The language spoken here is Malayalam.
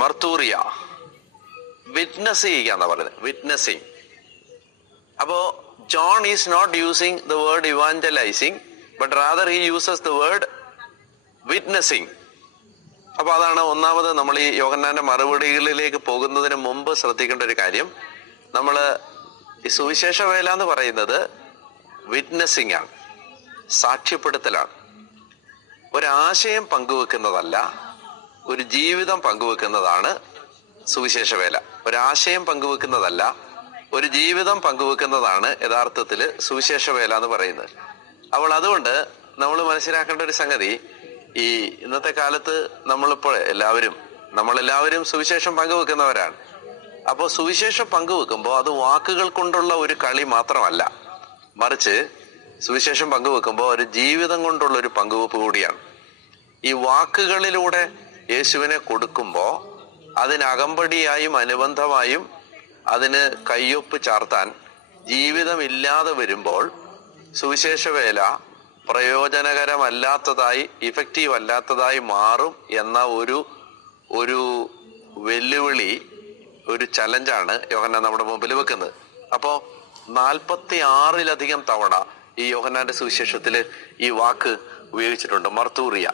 മർത്തൂറിയ, വിറ്റ്നസ് ചെയ്യുക എന്നാ പറയുന്നത്, വിറ്റ്നസിങ്. അപ്പോ John is not using the word evangelising, but rather he uses the word witnessing. അപ്പൊ അതാണ് ഒന്നാമത് നമ്മൾ ഈ യോഹന്നാന്റെ മറുപടികളിലേക്ക് പോകുന്നതിന് മുമ്പ് ശ്രദ്ധിക്കേണ്ട ഒരു കാര്യം. നമ്മള് ഈ സുവിശേഷ വേല എന്ന് പറയുന്നത് വിറ്റ്നസിങ് ആണ്, സാക്ഷ്യപ്പെടുത്തലാണ്. ഒരാശയം പങ്കുവെക്കുന്നതല്ല, ഒരു ജീവിതം പങ്കുവെക്കുന്നതാണ് സുവിശേഷ വേല. ഒരാശയം പങ്കുവെക്കുന്നതല്ല, ഒരു ജീവിതം പങ്കുവെക്കുന്നതാണ് യഥാർത്ഥത്തില് സുവിശേഷ വേല എന്ന് പറയുന്നത്. അപ്പോൾ അതുകൊണ്ട് നമ്മൾ മനസ്സിലാക്കേണ്ട ഒരു സംഗതി, ഈ ഇന്നത്തെ കാലത്ത് നമ്മളെല്ലാവരും സുവിശേഷം പങ്കുവെക്കുന്നവരാണ്. അപ്പോൾ സുവിശേഷം പങ്കുവെക്കുമ്പോൾ അത് വാക്കുകൾ കൊണ്ടുള്ള ഒരു കളി മാത്രമല്ല, മറിച്ച് സുവിശേഷം പങ്കുവെക്കുമ്പോൾ ഒരു ജീവിതം കൊണ്ടുള്ള ഒരു പങ്കുവെപ്പ് കൂടിയാണ്. ഈ വാക്കുകളിലൂടെ യേശുവിനെ കൊടുക്കുമ്പോൾ അതിന് അകമ്പടിയായും അനുബന്ധമായും അതിന് കയ്യൊപ്പ് ചാർത്താൻ ജീവിതമില്ലാതെ വരുമ്പോൾ സുവിശേഷ വേല പ്രയോജനകരമല്ലാത്തതായി, ഇഫക്റ്റീവ് അല്ലാത്തതായി മാറും എന്ന ഒരു വെല്ലുവിളി, ഒരു ചലഞ്ചാണ് യോഹന്നാൻ നമ്മുടെ മുമ്പിൽ വെക്കുന്നത്. അപ്പോ 46-ലധികം തവണ ഈ യോഹന്നാന്റെ സുവിശേഷത്തില് ഈ വാക്ക് ഉപയോഗിച്ചിട്ടുണ്ട്, മർത്തൂറിയ.